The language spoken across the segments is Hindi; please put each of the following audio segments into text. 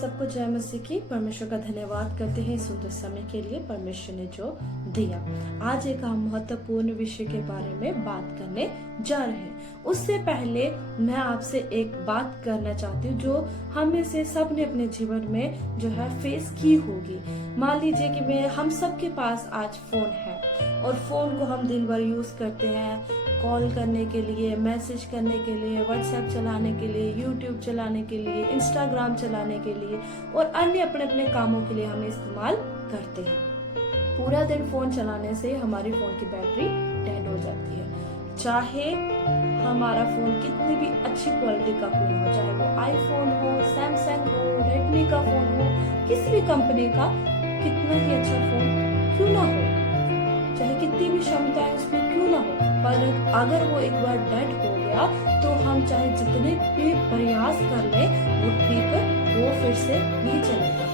सबको जय मसीह की। परमेश्वर का धन्यवाद करते हैं सुंदर समय के लिए परमेश्वर ने जो दिया। आज एक हम महत्वपूर्ण विषय के बारे में बात करने जा रहे हैं। उससे पहले मैं आपसे एक बात करना चाहती हूँ जो हम में से सब ने अपने जीवन में जो है फेस की होगी। मान लीजिए कि हम सबके पास आज फोन है और फोन को हम दिन भर यूज करते हैं, कॉल करने के लिए, मैसेज करने के लिए, व्हाट्सएप चलाने के लिए, यूट्यूब चलाने के लिए, इंस्टाग्राम चलाने के लिए और अन्य अपने अपने कामों के लिए हम इस्तेमाल करते हैं। पूरा दिन फोन चलाने से हमारी फोन की बैटरी डेड हो जाती है। चाहे हमारा फोन कितनी भी अच्छी क्वालिटी का क्यों हो, चाहे वो आईफोन हो, सैमसंग हो, रेडमी का फोन हो, किसी भी कंपनी का कितना ही अच्छा फोन क्यों ना हो, चाहे कितनी भी क्षमताएं उसमें क्यों ना हो, पर अगर वो एक बार डेड हो गया तो हम चाहे जितने भी प्रयास कर ले वो फिर से नहीं चलेगा।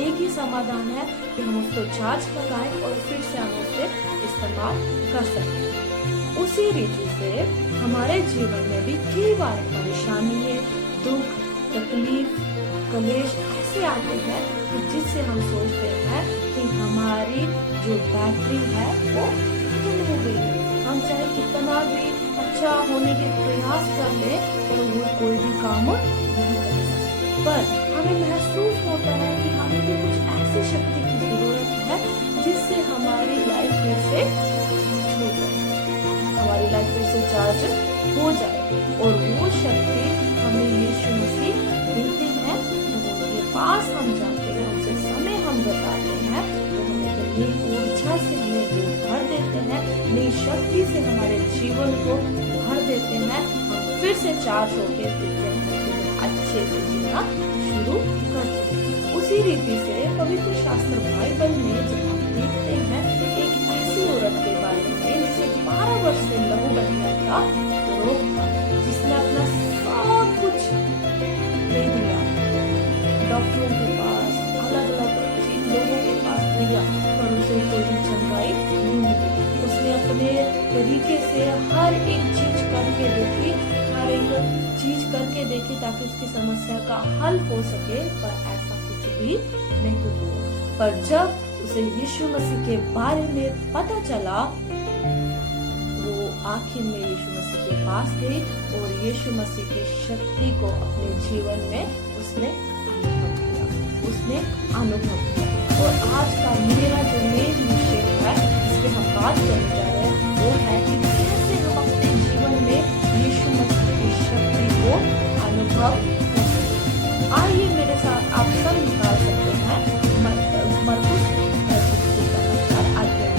एक ही समाधान है कि हम उसको चार्ज लगाएं और फिर से हम उसे इस्तेमाल कर सकते। उसी रीति से हमारे जीवन में भी कई बार परेशानी, दुख, तकलीफ, कलेश ऐसे आते हैं कि जिससे हम सोचते हैं कि हमारी जो बैटरी है वो खत्म हो गई है। हम चाहे कितना भी अच्छा होने के प्रयास कर ले तो वो कोई भी काम नहीं करेगा। पर हमें महसूस होता है कि हमें भी कुछ ऐसी शक्ति की जरूरत है जिससे हमारी लाइफ फिर से हमारी लाइफ फिर से चार्ज हो जाए। और वो शक्ति हमें यीशु मसीह देते हैं। उनके पास हम जाते हैं, उनसे समय हम बताते हैं तो हमें नई ऊर्जा से हमें भर देते हैं, नई शक्ति से हमारे जीवन को भर देते हैं। हम फिर से चार्ज होकर फिरते हैं, अच्छे से जीना शुरू करते हैं। उसी रीति से पवित्र शास्त्र बाइबल में जब हम देखते हैं एक ऐसी औरत के बारे में जिसे 12 वर्ष से लहू बहने का रोग था, जिसने अपना सब कुछ दे दिया, डॉक्टरों के पास, अलग अलग लोगों के पास दिया, पर उसे कोई भी चंगाई नहीं मिली। उसने अपने तरीके से हर एक चीज करके देखी ताकि उसकी समस्या का हल हो सके, पर ऐसा कुछ भी नहीं हुआ। पर जब उसे यीशु मसीह के बारे में पता चला, वो आखिर में यीशु मसीह के पास गई और यीशु मसीह की शक्ति को अपने जीवन में उसने अनुभव किया। और आज का मेरा जो मेन विषय है जिस पे हम बात करने जा रहे हैं वो है कि कैसे हम अपने जीवन में यीशु मसीह की शक्ति को अनुभव कर सकते। आइए मेरे साथ आप सब निकाल सकते हैं मरकुस अध्याय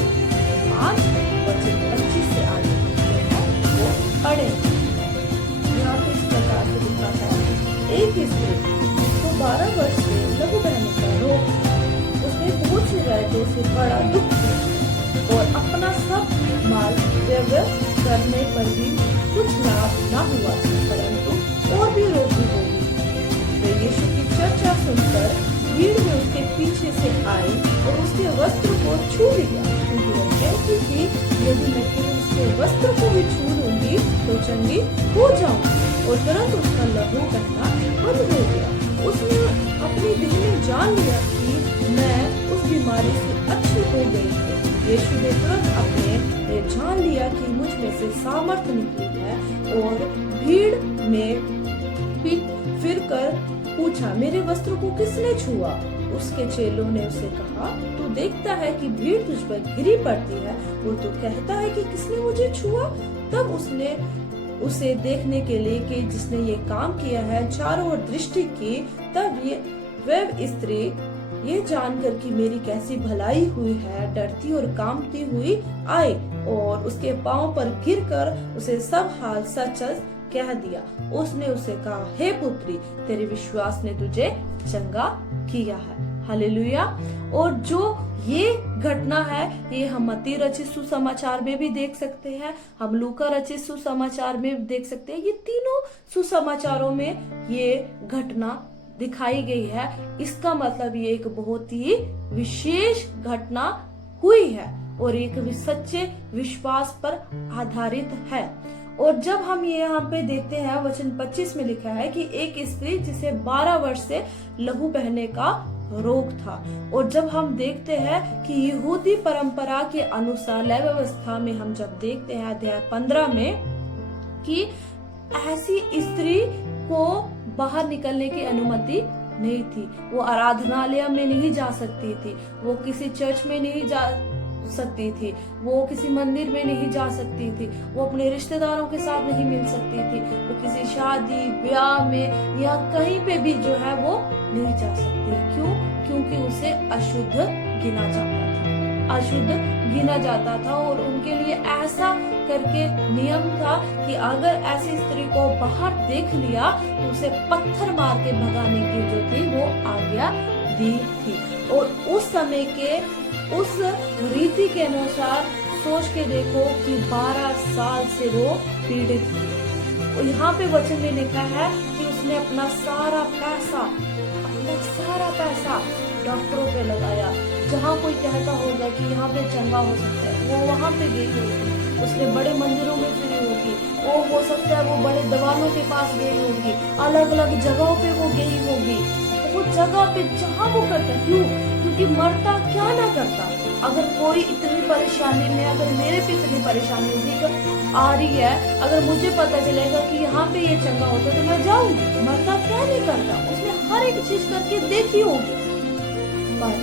5 वचन 25 से आगे वो पढ़े। यहाँ पे इस प्रकार से लिखा है, एक स्त्री जिसको 12 वर्ष से लहू बहने का रोग, उसने बहुत से राइतों से बड़ा दुख किया और अपना सब माल व्यय करने पर भी कुछ लाभ न हुआ, परंतु और भी रोगी होगी। वे यीशु की चर्चा सुनकर भीड़ में उसके पीछे से आई और उसके वस्त्र को छू लिया, क्योंकि वो कहती थी यदि मैं केवल उसके वस्त्र को भी छू लूंगी तो चंगी हो जाऊंगी। और तुरंत उसका लहू बहना बंद हो गया। उसने अपने दिल में जान लिया कि मैं उस बीमारी से अच्छी हो गई हूँ। यीशु ने तुरंत अपने जान लिया कि मुझ में से सामर्थ्य निकली है और भीड़ में फिर कर पूछा, मेरे वस्त्र को किसने छुआ? उसके चेलों ने उसे कहा, तू देखता है कि भीड़ तुझ पर घिरी पड़ती है और तू कहता है कि किसने मुझे छुआ? तब उसने उसे देखने के लिए कि जिसने ये काम किया है चारों ओर दृष्टि की। तब वह स्त्री ये जानकर कि मेरी कैसी भलाई हुई है, डरती और कांपती हुई आई और उसके पांव पर गिरकर उसे सब हाल सच कह दिया। उसने उसे कहा, हे पुत्री, तेरे विश्वास ने तुझे चंगा किया है। हालेलुया। और जो ये घटना है ये हम मत्ती रचित सुसमाचार में भी देख सकते हैं, हम लूका रचित सुसमाचार में देख सकते हैं। ये तीनों सुसमाचारों में ये घटना दिखाई गई है। इसका मतलब ये एक बहुत ही विशेष घटना हुई है और एक सच्चे विश्वास पर आधारित है। और जब हम ये यहाँ पे देखते हैं वचन 25 में लिखा है कि एक स्त्री जिसे 12 वर्ष से लहू बहने का रोग था। और जब हम देखते हैं कि यहूदी परंपरा के अनुसार लय व्यवस्था में हम जब देखते हैं अध्याय 15 में कि ऐसी स्त्री को बाहर निकलने की अनुमति नहीं थी, वो आराधनालय में नहीं जा सकती थी, वो किसी चर्च में नहीं जा सकती थी, वो किसी मंदिर में नहीं जा सकती थी, वो अपने रिश्तेदारों के साथ नहीं मिल सकती थी, वो किसी शादी ब्याह में या कहीं पे भी जो है वो नहीं जा सकती। क्यों? क्योंकि उसे अशुद्ध गिना जाता था, अशुद्ध गिना जाता था। और उनके लिए ऐसा करके नियम था कि अगर ऐसी स्त्री को बाहर देख लिया तो उसे पत्थर मार के भगाने की जो थी वो आज्ञा दी थी। और उस समय के उस रीति के अनुसार सोच के देखो कि 12 साल से वो पीड़ित थी। और यहाँ पे वचन में लिखा है कि उसने अपना सारा पैसा डॉक्टरों पे लगाया। जहाँ कोई कहता होगा कि यहाँ पे चंगा हो सकता है, वो वहाँ पे गई होगी। उसने बड़े मंदिरों में फिरी होगी, वो हो सकता है वो बड़े दीवानों के पास गई होगी, अलग अलग जगहों पे वो गई होगी। वो जगह पे जहाँ वो करता, क्यों? क्योंकि मरता क्या ना करता। अगर कोई इतनी परेशानी में, अगर मेरे पे इतनी परेशानी आ रही है, अगर मुझे पता चलेगा कि यहाँ पे ये चंगा होता तो मैं जाऊंगी। मरता क्या नहीं करता, उसने हर एक चीज करके देखी होगी, पर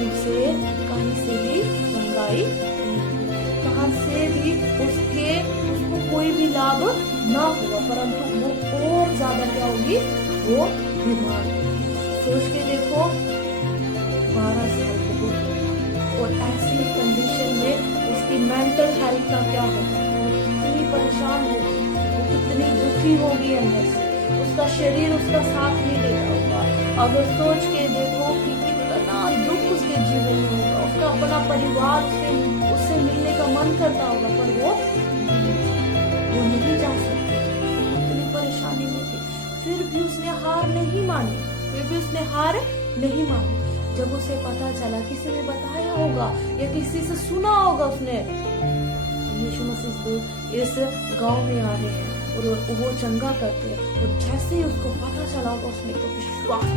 उसे कहीं से भी चंगाई, कहाँ से भी उसको कोई भी लाभ ना हुआ, परंतु वो और ज्यादा क्या होगी, वो बीमार। सोच के देखो 12 साल और ऐसी कंडीशन में उसकी मेंटल हेल्थ का क्या होगा, वो कितनी परेशान होगी, वो कितनी दुखी होगी अंदर से, उसका शरीर उसका साथ नहीं देता होगा। अगर सोच के देखो कि कितना दुख उसके जीवन में होगा, उसका अपना परिवार उससे मिलने का मन करता होगा, पर वो नहीं जा सकती, इतनी परेशानी होती। फिर भी उसने हार नहीं मानी। जब उसे पता चला, किसी ने बताया होगा या किसी से सुना होगा उसने, यीशु मसीह इस गांव में आ रहे हैं और वो चंगा करते हैं, और जैसे ही उसको पता चला होगा उसने तो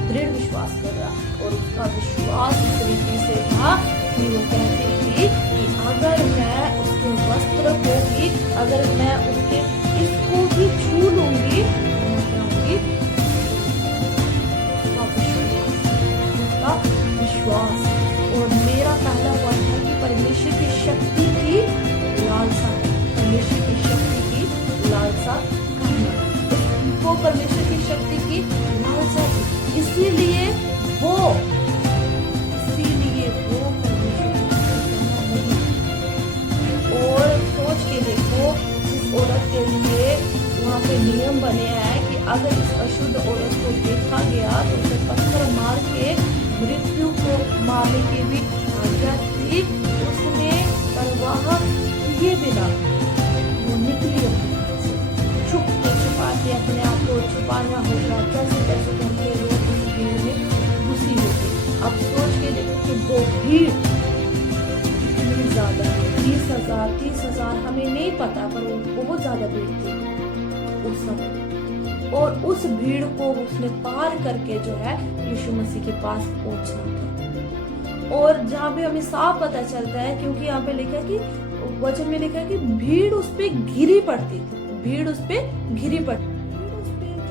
दृढ़ विश्वास कर रहा, और उसका विश्वास इस तरीके से था कि वो कहती थी कि अगर मैं उसके वस्त्र को भी, अगर मैं उसके इसको भी छू लूंगी तो मैं क्या होंगी, विश्वास। और मेरा पहला पॉइंट है कि परमेश्वर की शक्ति की लालसा, परमेश्वर की शक्ति की लालसा करना, वो परमेश्वर की शक्ति की लालसा थी, इसीलिए वो परमेश्वर नहीं। और सोच के देखो, इस औरत के लिए वहाँ पे नियम बने हैं कि अगर इस अशुद्ध औरत को देखा गया तो उसे पत्थर मार के मृत्यु को मारने की भी आज्ञा थी। उसने परवाह किए बिना वो निकली अपने घर से, छुपाते अपने आप को छुपाना होगा, कैसे कैसे करके वो उस भीड़ में घुसी होगी। अब सोच के देखो कि वो भीड़ कितनी ज्यादा, 30,000 हमें नहीं पता, पर वो बहुत ज्यादा भीड़ थी उस समय। और उस भीड़ को उसने पार करके जो है यीशु मसीह के पास पहुंचना था। और जहाँ पे हमें साफ पता चलता है, क्योंकि यहाँ पे लिखा है कि वचन में लिखा है कि भीड़ उस पे घिरी पड़ती थी, भीड़ उस पे जो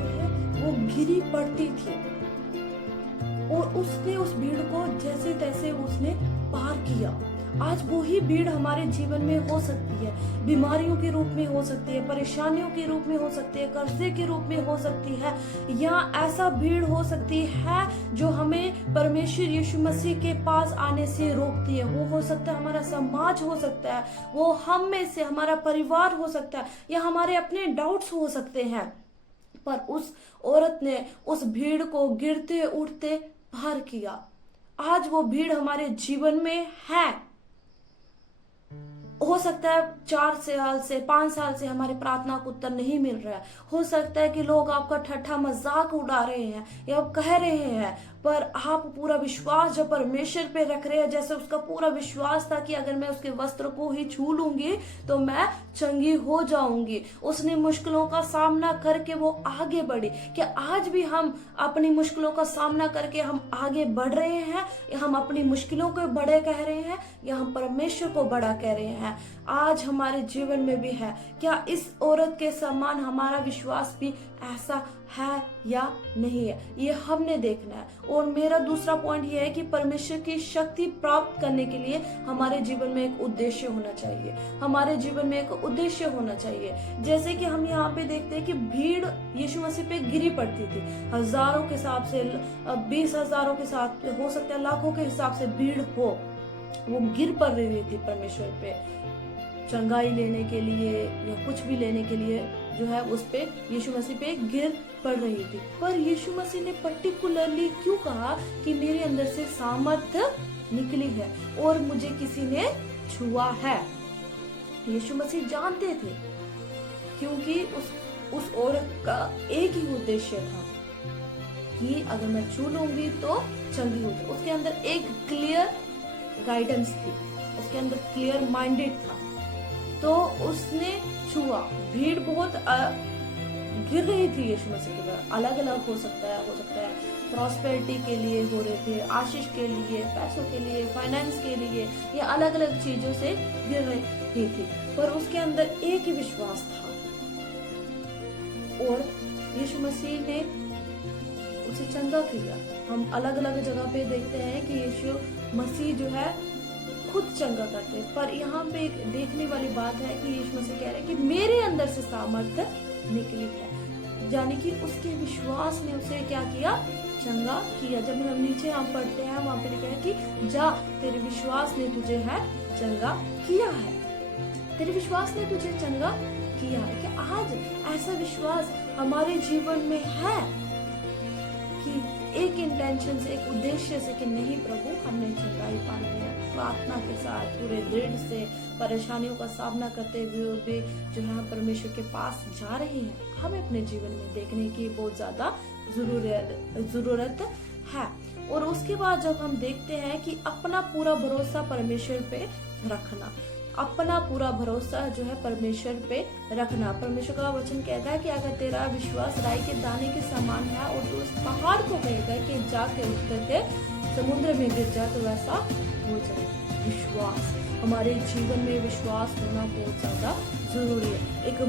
है वो घिरी पड़ती थी। और उसने उस भीड़ को जैसे तैसे उसने पार किया। आज वो ही भीड़ हमारे जीवन में हो सकती है, बीमारियों के रूप में हो सकती है, परेशानियों के रूप में हो सकती है, कर्जे के रूप में हो सकती है, या ऐसा भीड़ हो सकती है जो हमें परमेश्वर यीशु मसीह के पास आने से रोकती है। वो हो सकता है हमारा समाज हो सकता है, वो हम में से हमारा परिवार हो सकता है, या हमारे अपने डाउट्स हो सकते हैं। पर उस औरत ने उस भीड़ को गिरते उठते पार किया। आज वो भीड़ हमारे जीवन में है। हो सकता है 4 साल से 5 साल से हमारे प्रार्थना को उत्तर नहीं मिल रहा है, हो सकता है कि लोग आपका ठट्ठा मजाक उड़ा रहे हैं या कह रहे हैं, पर आप पूरा विश्वास जब परमेश्वर पे रख रहे हैं, जैसे उसका पूरा विश्वास था कि अगर मैं उसके वस्त्र को ही छू लूंगी तो मैं चंगी हो जाऊंगी, उसने मुश्किलों का सामना करके वो आगे बढ़ी। क्या आज भी हम अपनी मुश्किलों का सामना करके हम आगे बढ़ रहे हैं, या हम अपनी मुश्किलों को बड़े कह रहे हैं, या हम परमेश्वर को बड़ा कह रहे हैं? आज हमारे जीवन में भी है, क्या इस औरत के समान हमारा विश्वास भी ऐसा है या नहीं है, ये हमने देखना है। और मेरा दूसरा पॉइंट ये है कि परमेश्वर की शक्ति प्राप्त करने के लिए हमारे जीवन में एक उद्देश्य होना चाहिए, हमारे जीवन में एक उद्देश्य होना चाहिए। जैसे कि हम यहाँ पे देखते हैं कि भीड़ यीशु मसीह पे गिरी पड़ती थी, हजारों के हिसाब से, 20,000 के साथ, हो सकता है लाखों के हिसाब से भीड़ हो, वो गिर पड़ रही थी परमेश्वर पे चंगाई लेने के लिए या कुछ भी लेने के लिए, जो है उस पे यीशु मसीह पे गिर पड़ रही थी। पर यीशु मसीह ने पर्टिकुलरली क्यों कहा कि मेरे अंदर से सामर्थ्य निकली है और मुझे किसी ने छुआ है? यीशु मसीह जानते थे, क्योंकि उस औरत का एक ही उद्देश्य था कि अगर मैं छू लूंगी तो चंगी होगी। उसके अंदर एक क्लियर गाइडेंस थी, उसके अंदर क्लियर माइंडेड था, तो उसने छुआ। भीड़ बहुत गिर रही थी यीशु मसीह के बाद, अलग अलग हो सकता है प्रॉस्पेरिटी के लिए हो रहे थे, आशीष के लिए, पैसों के लिए, फाइनेंस के लिए, या अलग अलग चीजों से गिर रही थी, पर उसके अंदर एक ही विश्वास था और यीशु मसीह ने उसे चंगा किया। हम अलग अलग जगह पे देखते हैं कि यीशु मसीह जो है खुद चंगा करते हैं, पर यहाँ पे एक देखने वाली बात है कि यीशु मसीह कह रहे हैं कि मेरे अंदर से सामर्थ्य निकली है, यानी कि उसके विश्वास ने उसे क्या किया? चंगा किया। जब हम नीचे हम पढ़ते हैं, वहां पे लिखा है कि जा, तेरे विश्वास ने तुझे है चंगा किया है, तेरे विश्वास ने तुझे चंगा किया है। कि आज ऐसा विश्वास हमारे जीवन में है कि एक इंटेंशन से, एक उद्देश्य से कि नहीं प्रभु, हमने चंगाई पानी है, प्रार्थना के साथ पूरे दृढ़ से परेशानियों का सामना करते हुए भी जो है परमेश्वर के पास जा रहे हैं, हमें अपने जीवन में देखने की बहुत ज्यादा जरूरत है। और उसके बाद जब हम देखते हैं कि अपना पूरा भरोसा परमेश्वर पे रखना, अपना पूरा भरोसा जो है परमेश्वर पे रखना। परमेश्वर का वचन कहता है कि अगर तेरा विश्वास राई के दाने के समान है और तू उस पहाड़ को कहेगा कि जाके उतर के समुद्र में गिर जा, तो वैसा हो जाए। विश्वास, हमारे जीवन में विश्वास होना बहुत ज्यादा जरूरी है। एक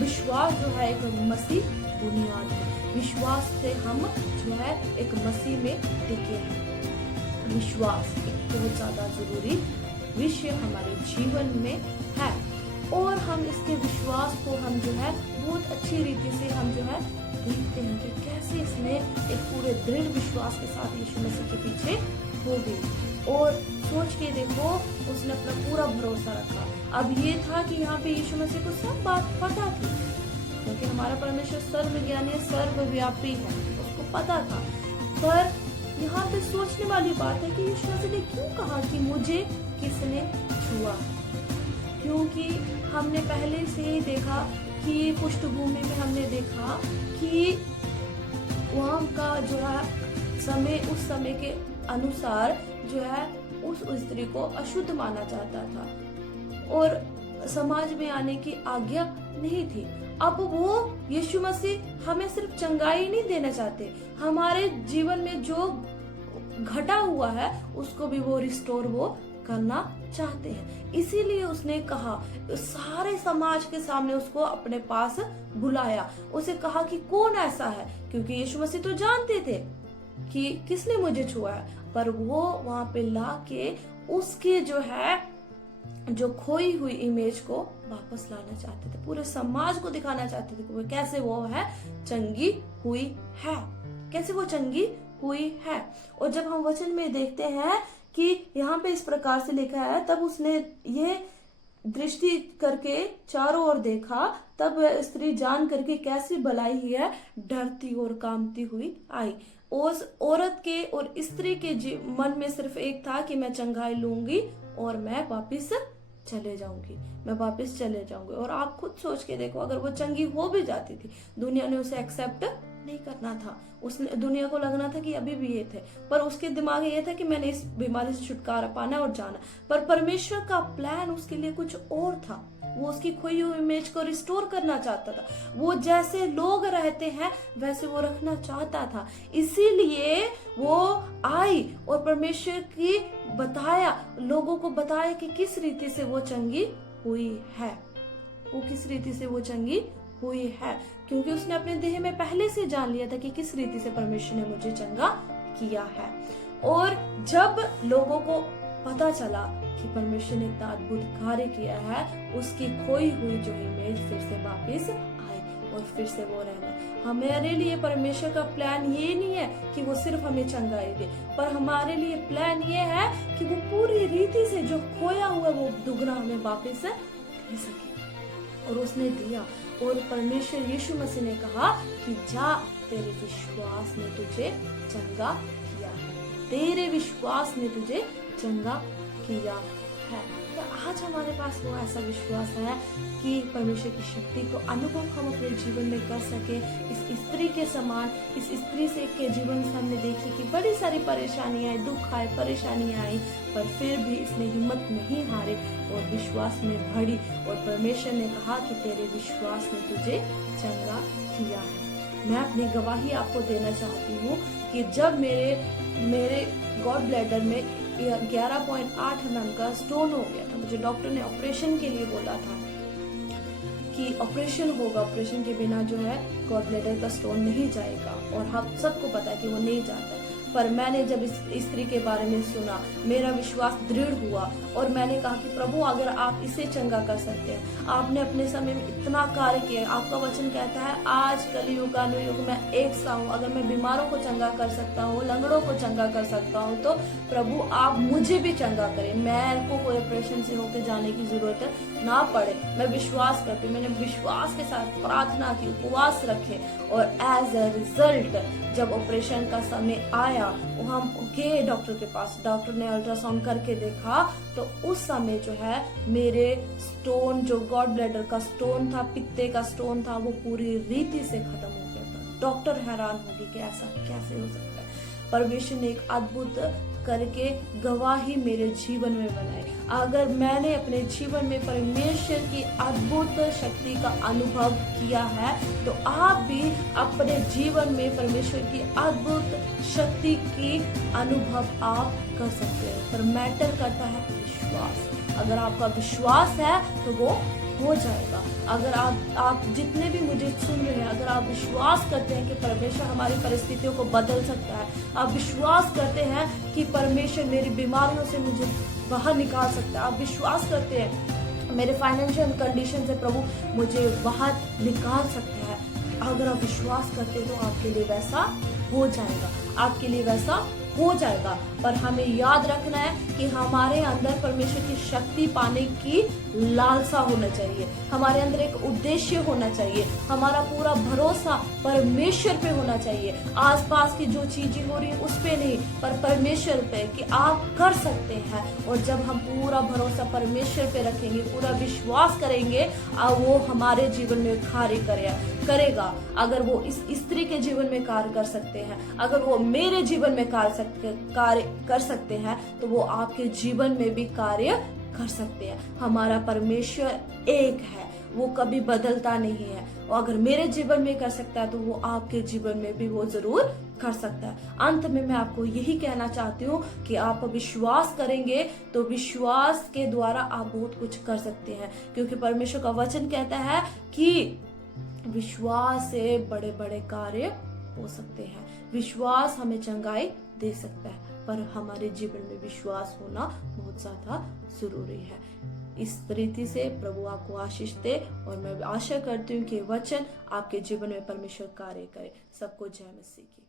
विश्वास जो है एक मसीह बुनियाद है, विश्वास से हम जो है एक मसीह में टिके हैं। विश्वास एक बहुत ज्यादा जरूरी विषय हमारे जीवन में है, और हम इसके विश्वास को हम जो है बहुत अच्छी रीति से हम जो है देखते हैं कि कैसे इसने एक पूरे दृढ़ विश्वास के साथ यीशु मसीह के पीछे हो गई। और सोच के देखो, उसने अपना पूरा भरोसा रखा। अब ये था कि यहाँ पे यीशु मसीह को सब बात पता थी, क्योंकि हमारा परमेश्वर सर्वज्ञानी है, सर्वव्यापी है, उसको पता था। पर यहाँ पे सोचने वाली बात है कि यीशु मसीह ने क्यों कहा कि मुझे किसने छुआ? क्योंकि हमने पहले से ही देखा कि पृष्ठभूमि में हमने देखा कि वहाँ का जो है समय, उस समय के अनुसार जो है उस स्त्री को अशुद्ध माना जाता था और समाज में आने की आज्ञा नहीं थी। अब वो यीशु मसीह हमें सिर्फ चंगाई नहीं देना चाहते, हमारे जीवन में जो घटा हुआ है उसको भी वो रिस्टोर वो करना चाहते हैं। इसीलिए उसने कहा, सारे समाज के सामने उसको अपने पास बुलाया, उसे कहा कि कौन ऐसा है, क्योंकि यीशु मसीह तो जानते थे कि किसने मुझे छुआ है, पर वो वहां पे ला के उसके जो है जो खोई हुई इमेज को वापस लाना चाहते थे, पूरे समाज को दिखाना चाहते थे कि कैसे वो है चंगी हुई है, कैसे वो चंगी हुई है। और जब हम वचन में देखते हैं कि यहाँ पे इस प्रकार से लिखा है, तब उसने ये दृष्टि करके चारों ओर देखा, तब वह स्त्री जान करके कैसी भलाई ही है, डरती और कांपती हुई आई। उस औरत के और स्त्री के मन में सिर्फ एक था कि मैं चंगाई लूंगी और मैं वापिस चले जाऊंगी, मैं वापस चले जाऊंगी। और आप खुद सोच के देखो, अगर वो चंगी हो भी जाती थी, दुनिया ने उसे एक्सेप्ट नहीं करना था। उसने दुनिया को लगना था कि अभी भी ये थे, पर उसके दिमाग में ये था कि मैंने इस बीमारी से छुटकारा पाना और जाना। पर परमेश्वर का प्लान उसके लिए कुछ और था। वो उसकी खोई हुई इमेज को रिस्टोर करना चाहता था। वो जैसे लोग रहते हैं वैसे वो रखना चाहता था। इसीलिए वो आई और परमेश्वर की बताया, लोगों को बताया कि किस रीति से वो चंगी हुई है। वो किस रीति से वो चंगी हुई है, क्योंकि उसने अपने देह में पहले से जान लिया था कि किस रीति से परमेश्वर ने मुझे चंगा किया है। और जब लोगों को पता चला कि परमेश्वर ने इतना अद्भुत कार्य किया है, उसकी खोई हुई जो इमेज फिर से वापस आई और फिर से वो रहना। हमारे लिए परमेश्वर का प्लान ये नहीं है कि वो सिर्फ हमें चंगाई दे, पर हमारे लिए प्लान ये है कि वो पूरी रीति से जो खोया हुआ वो दुगना हमें वापस दे सके। और उसने दिया। और परमेश्वर यीशु मसीह ने कहा कि जा, तेरे विश्वास ने तुझे चंगा किया है, तेरे विश्वास ने तुझे चंगा किया है। तो आज हमारे पास वो ऐसा विश्वास है कि परमेश्वर की शक्ति को अनुभव हम अपने जीवन में कर सके। इस स्त्री के समान, इस स्त्री से के जीवन से हमने देखी कि बड़ी सारी परेशानियां, दुख आए, परेशानियां आई, पर फिर भी इसने हिम्मत नहीं हारी और विश्वास में बढ़ी। और परमेश्वर ने कहा कि तेरे विश्वास ने तुझे चंगा किया है। मैं अपनी गवाही आपको देना चाहती हूँ कि जब मेरे गॉड ब्लैडर में 11.8 mm का स्टोन हो गया था, मुझे डॉक्टर ने ऑपरेशन के लिए बोला था कि ऑपरेशन होगा, ऑपरेशन के बिना जो है गॉड ब्लैडर का स्टोन नहीं जाएगा। और हम सबको पता है कि वो नहीं जाता है। पर मैंने जब इस स्त्री के बारे में सुना, मेरा विश्वास दृढ़ हुआ और मैंने कहा कि प्रभु, अगर आप इसे चंगा कर सकते हैं, आपने अपने समय में इतना कार्य किया, आपका वचन कहता है आज कलयुग अनुयुग में एक सा हूँ। अगर मैं बीमारों को चंगा कर सकता हूँ, लंगड़ों को चंगा कर सकता हूँ, तो प्रभु आप मुझे भी चंगा करें। मैं को कोई ऑपरेशन से होकर जाने की जरूरत ना पड़े। मैं विश्वास करती हूँ। मैंने विश्वास के साथ प्रार्थना की, उपवास रखे और एज अ रिजल्ट जब ऑपरेशन का समय आया, वो हम गए डॉक्टर के पास। डॉक्टर ने अल्ट्रासाउंड करके देखा तो उस समय जो है मेरे स्टोन, जो गॉड ब्लैडर का स्टोन था, पित्ते का स्टोन था, वो पूरी रीति से खत्म हो गया था। डॉक्टर हैरान हो गए कि ऐसा कैसे हो सकता है। परमेश्वर ने एक अद्भुत करके गवाही मेरे जीवन में बनाई। अगर मैंने अपने जीवन में परमेश्वर की अद्भुत शक्ति का अनुभव किया है, तो आप भी अपने जीवन में परमेश्वर की अद्भुत शक्ति की अनुभव आप कर सकते हैं। पर मैटर करता है विश्वास। अगर आपका विश्वास है तो वो हो जाएगा। अगर आप जितने भी मुझे सुन रहे हैं, अगर आप विश्वास करते हैं कि परमेश्वर हमारी परिस्थितियों को बदल सकता है, आप विश्वास करते हैं कि परमेश्वर मेरी बीमारियों से मुझे बाहर निकाल सकता है, आप विश्वास करते हैं मेरे फाइनेंशियल कंडीशन से प्रभु मुझे बाहर निकाल सकता है, अगर आप विश्वास करते हैं तो आपके लिए वैसा हो जाएगा, आपके लिए वैसा हो जाएगा। पर हमें याद रखना है कि हमारे अंदर परमेश्वर की शक्ति पाने की लालसा होना चाहिए, हमारे अंदर एक उद्देश्य होना चाहिए, हमारा पूरा भरोसा परमेश्वर पे होना चाहिए। आसपास की जो चीजें हो रही है उस पे नहीं, पर परमेश्वर पे, कि आप कर सकते हैं। और जब हम पूरा भरोसा परमेश्वर पे रखेंगे, पूरा विश्वास करेंगे, वो हमारे जीवन में कार्य करेगा। अगर वो इस स्त्री के जीवन में कार्य कर सकते हैं, अगर वो मेरे जीवन में कार्य कर सकते हैं, तो वो आपके जीवन में भी कार्य कर सकते हैं। हमारा परमेश्वर एक है, वो कभी बदलता नहीं है। और अगर मेरे जीवन में कर सकता है तो वो आपके जीवन में भी वो जरूर कर सकता है। अंत में मैं आपको यही कहना चाहती हूँ कि आप विश्वास करेंगे तो विश्वास के द्वारा आप बहुत कुछ कर सकते हैं, क्योंकि परमेश्वर का वचन कहता है कि विश्वास से बड़े बड़े कार्य हो सकते हैं। विश्वास हमें चंगाई दे सकता है, पर हमारे जीवन में विश्वास होना बहुत ज्यादा जरूरी है। इस रीति से प्रभु आपको आशीष दे और मैं आशा करती हूँ कि वचन आपके जीवन में परमेश्वर कार्य करे। सबको जय मसीह की।